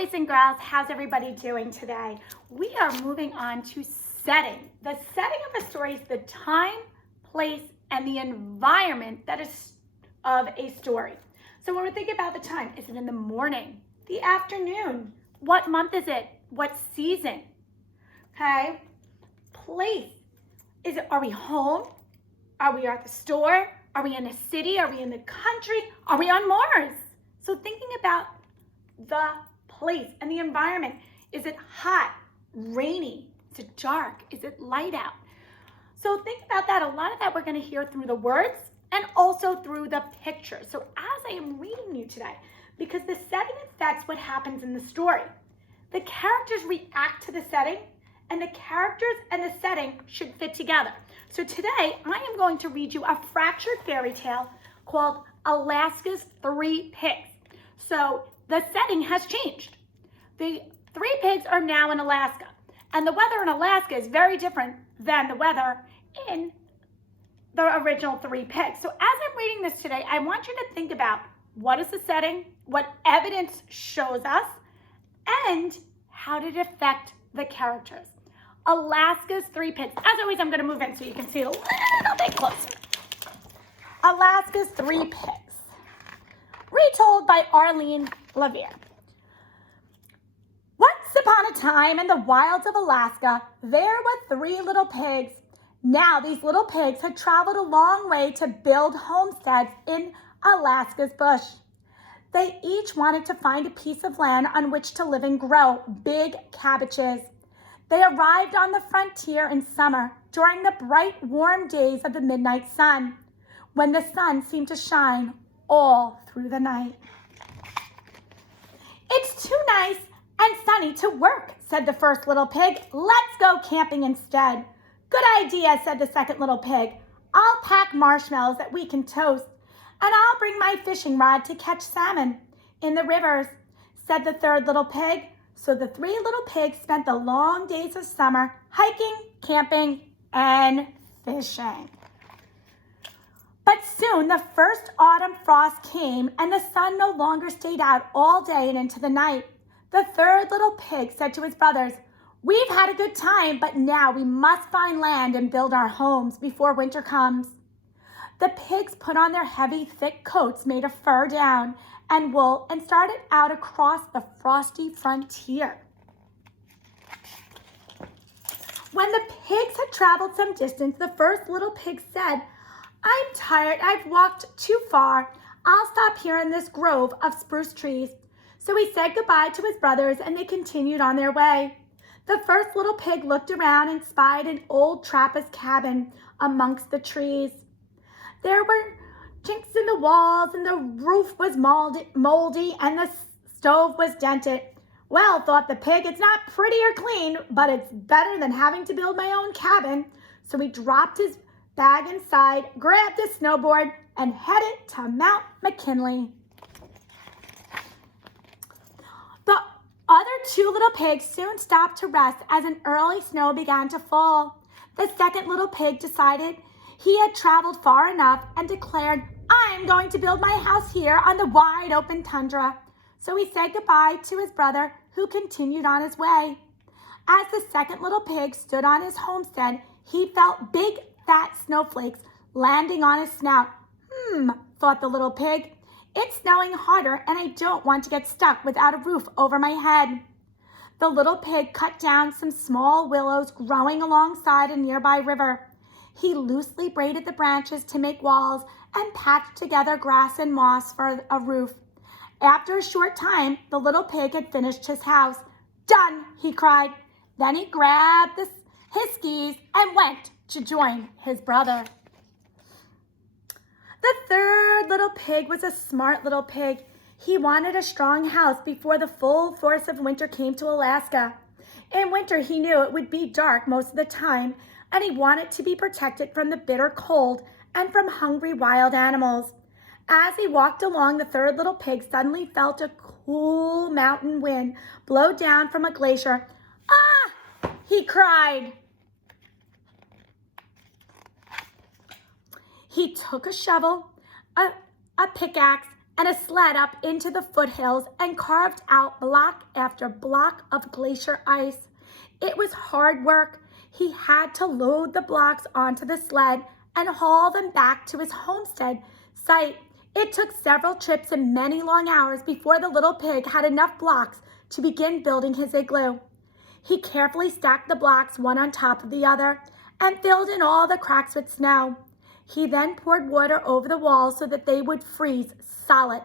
boys and girls, how's everybody doing today? We are moving on to setting. The setting of a story is the time, place, and the environment that is of a story. So when we're thinking about the time, is it in the morning, the afternoon? What month is it? What season? Okay. Place. Are we home? Are we at the store? Are we in a city? Are we in the country? Are we on Mars? So thinking about the place and the environment. Is it hot, rainy? Is it dark? Is it light out? So think about that. A lot of that we're going to hear through the words and also through the pictures. So as I am reading you today, because the setting affects what happens in the story. The characters react to the setting, and the characters and the setting should fit together. So today, I am going to read you a fractured fairy tale called Alaska's Three Pigs. So the setting has changed. The three pigs are now in Alaska, and the weather in Alaska is very different than the weather in the original three pigs. So as I'm reading this today, I want you to think about what is the setting, what evidence shows us, and how did it affect the characters. Alaska's Three Pigs. As always, I'm going to move in so you can see it a little bit closer. Alaska's Three Pigs. Retold by Arlene Levere. Once upon a time in the wilds of Alaska, there were three little pigs. Now these little pigs had traveled a long way to build homesteads in Alaska's bush. They each wanted to find a piece of land on which to live and grow big cabbages. They arrived on the frontier in summer during the bright, warm days of the midnight sun, when the sun seemed to shine all through the night. "It's too nice and sunny to work," said the first little pig. "Let's go camping instead." "Good idea," said the second little pig. "I'll pack marshmallows that we can toast, and I'll bring my fishing rod to catch salmon in the rivers," said the third little pig. So the three little pigs spent the long days of summer hiking, camping, and fishing. But soon the first autumn frost came, and the sun no longer stayed out all day and into the night. The third little pig said to his brothers, "We've had a good time, but now we must find land and build our homes before winter comes." The pigs put on their heavy, thick coats made of fur down and wool and started out across the frosty frontier. When the pigs had traveled some distance, the first little pig said, "I'm tired. I've walked too far. I'll stop here in this grove of spruce trees." So he said goodbye to his brothers, and they continued on their way. The first little pig looked around and spied an old Trappist cabin amongst the trees. There were chinks in the walls, and the roof was moldy, and the stove was dented. "Well," thought the pig, "it's not pretty or clean, but it's better than having to build my own cabin." So he dropped his bag inside, grabbed his snowboard, and headed to Mount McKinley. The other two little pigs soon stopped to rest as an early snow began to fall. The second little pig decided he had traveled far enough and declared, "I'm going to build my house here on the wide open tundra." So he said goodbye to his brother, who continued on his way. As the second little pig stood on his homestead, he felt big, fat snowflakes landing on his snout. Thought the little pig, "It's snowing harder, and I don't want to get stuck without a roof over my head." The little pig cut down some small willows growing alongside a nearby river. He loosely braided the branches to make walls and patched together grass and moss for a roof. After a short time, the little pig had finished his house. "Done," he cried. Then he grabbed his skis and went to join his brother. The third little pig was a smart little pig. He wanted a strong house before the full force of winter came to Alaska. In winter, he knew it would be dark most of the time, and he wanted to be protected from the bitter cold and from hungry wild animals. As he walked along, the third little pig suddenly felt a cool mountain wind blow down from a glacier. "Ah!" he cried. He took a shovel, a pickaxe, and a sled up into the foothills and carved out block after block of glacier ice. It was hard work. He had to load the blocks onto the sled and haul them back to his homestead site. It took several trips and many long hours before the little pig had enough blocks to begin building his igloo. He carefully stacked the blocks one on top of the other and filled in all the cracks with snow. He then poured water over the walls so that they would freeze solid.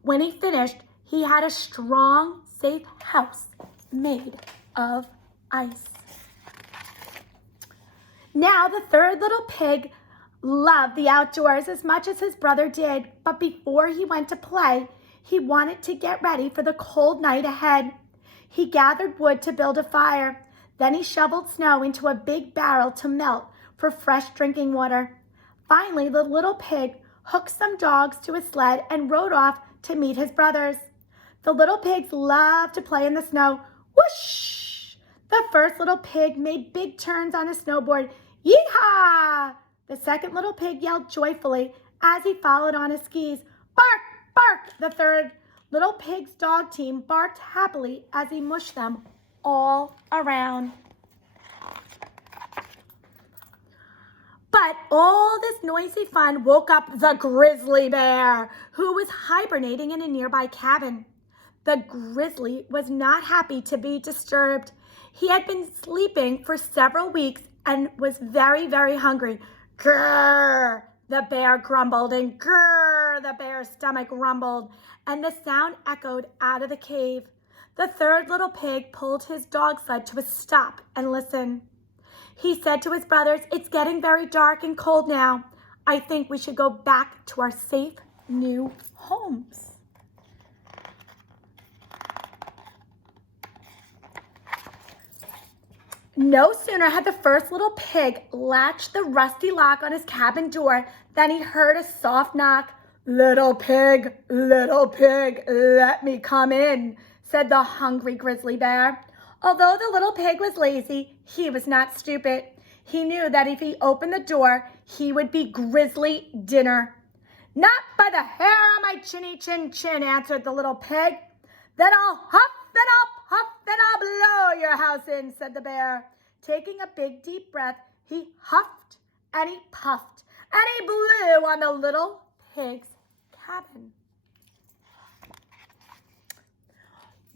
When he finished, he had a strong, safe house made of ice. Now the third little pig loved the outdoors as much as his brother did, but before he went to play, he wanted to get ready for the cold night ahead. He gathered wood to build a fire. Then he shoveled snow into a big barrel to melt for fresh drinking water. Finally, the little pig hooked some dogs to his sled and rode off to meet his brothers. The little pigs loved to play in the snow. Whoosh! The first little pig made big turns on his snowboard. Yee-haw! The second little pig yelled joyfully as he followed on his skis. Bark! Bark! The third little pig's dog team barked happily as he mushed them all around. But all this noisy fun woke up the grizzly bear, who was hibernating in a nearby cabin. The grizzly was not happy to be disturbed. He had been sleeping for several weeks and was very, very hungry. Grrr, the bear grumbled, and grrr, the bear's stomach rumbled, and the sound echoed out of the cave. The third little pig pulled his dog sled to a stop and listened. He said to his brothers, "It's getting very dark and cold now. I think we should go back to our safe new homes." No sooner had the first little pig latched the rusty lock on his cabin door than he heard a soft knock. Little pig, let me come in," said the hungry grizzly bear. Although the little pig was lazy, he was not stupid. He knew that if he opened the door, he would be grizzly dinner. "Not by the hair on my chinny chin chin," answered the little pig. "Then I'll huff and I'll puff and I'll blow your house in," said the bear. Taking a big deep breath, he huffed and he puffed and he blew on the little pig's cabin.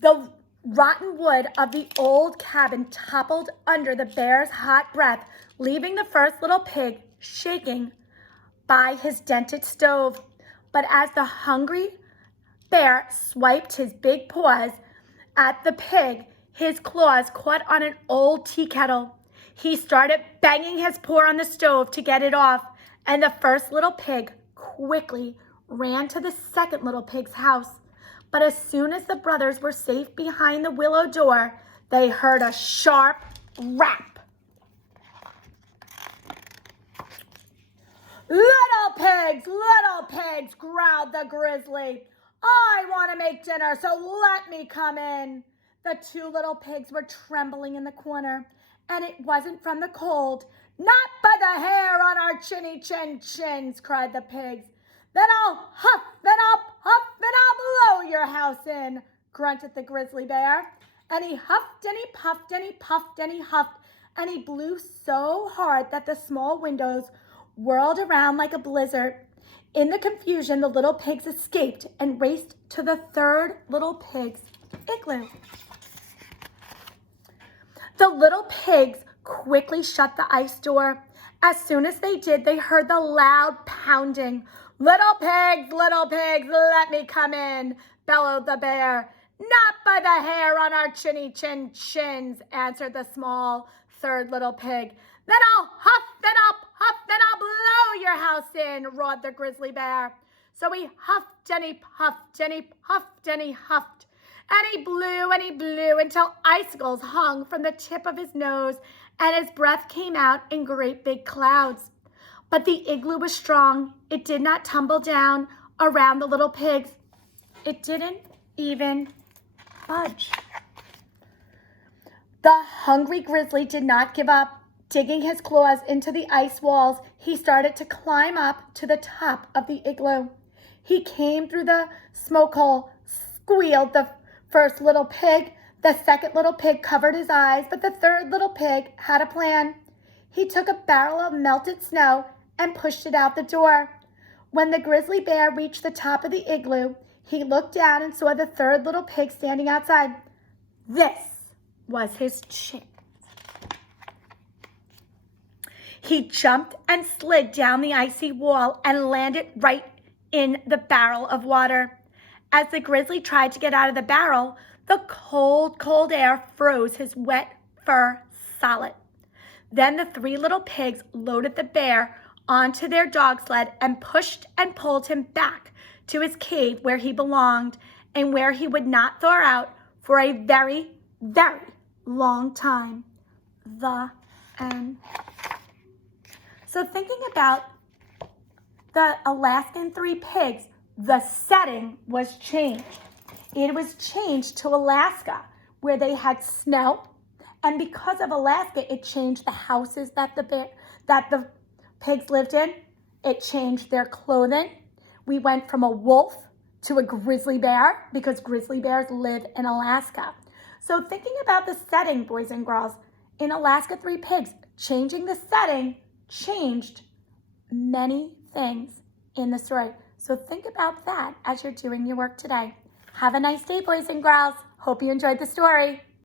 The rotten wood of the old cabin toppled under the bear's hot breath, leaving the first little pig shaking by his dented stove. But as the hungry bear swiped his big paws at the pig, his claws caught on an old tea kettle. He started banging his paw on the stove to get it off, and the first little pig quickly ran to the second little pig's house. But as soon as the brothers were safe behind the willow door, they heard a sharp rap. Little pigs, growled the grizzly. "I want to make dinner, so let me come in." The two little pigs were trembling in the corner, and it wasn't from the cold. "Not by the hair on our chinny chin chins," cried the pigs. "Then I'll huff and I'll puff and I'll blow your house in," grunted the grizzly bear. And he huffed and he puffed and he puffed and he huffed, and he blew so hard that the small windows whirled around like a blizzard. In the confusion, the little pigs escaped and raced to the third little pig's igloo. The little pigs quickly shut the ice door. As soon as they did, they heard the loud pounding. Little pigs, let me come in," bellowed the bear. "Not by the hair on our chinny chin chins," answered the small third little pig. "Then I'll huff and I'll puff and I'll blow your house in," roared the grizzly bear. So he huffed and he puffed and he puffed and he huffed, and he blew until icicles hung from the tip of his nose, and his breath came out in great big clouds. But the igloo was strong. It did not tumble down around the little pigs. It didn't even budge. The hungry grizzly did not give up. Digging his claws into the ice walls, he started to climb up to the top of the igloo. He came through the smoke hole, squealed the first little pig. The second little pig covered his eyes, but the third little pig had a plan. He took a barrel of melted snow and pushed it out the door. When the grizzly bear reached the top of the igloo, he looked down and saw the third little pig standing outside. This was his chance. He jumped and slid down the icy wall and landed right in the barrel of water. As the grizzly tried to get out of the barrel, the cold, cold air froze his wet fur solid. Then the three little pigs loaded the bear onto their dog sled and pushed and pulled him back to his cave where he belonged and where he would not thaw out for a very, very long time. The end. So thinking about the Alaskan three pigs, the setting was changed. It was changed to Alaska, where they had snow, and because of Alaska, it changed the houses that the pigs lived in. It changed their clothing. We went from a wolf to a grizzly bear because grizzly bears live in Alaska. So thinking about the setting, boys and girls, in Alaska Three Pigs, changing the setting changed many things in the story. So think about that as you're doing your work today. Have a nice day, boys and girls. Hope you enjoyed the story.